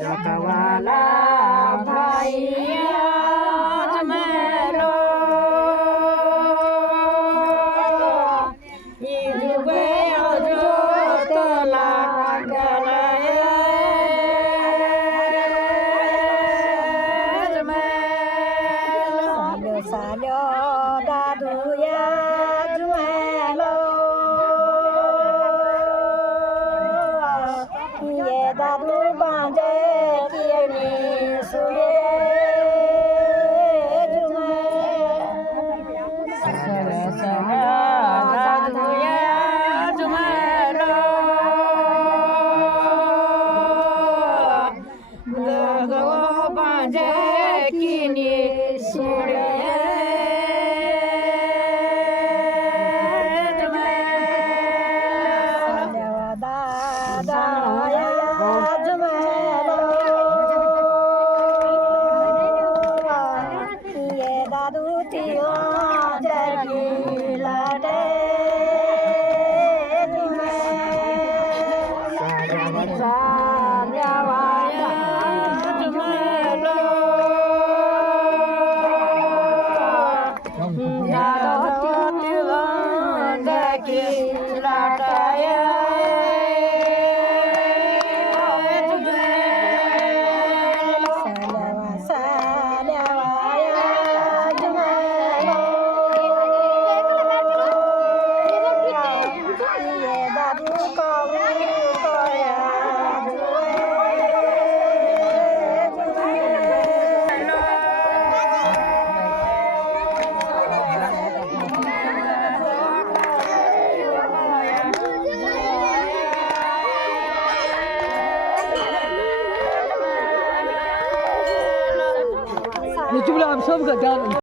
जगवाला भाइया जमेलो जुगे जो तोला गले जमेलो सालो दादुया जमेलो ये दादू बांधे किरनी सुरे जुमे सरे सरे दादू ये जुमेलो दादू बांधे किरनी सुरे你知不知道什么叫？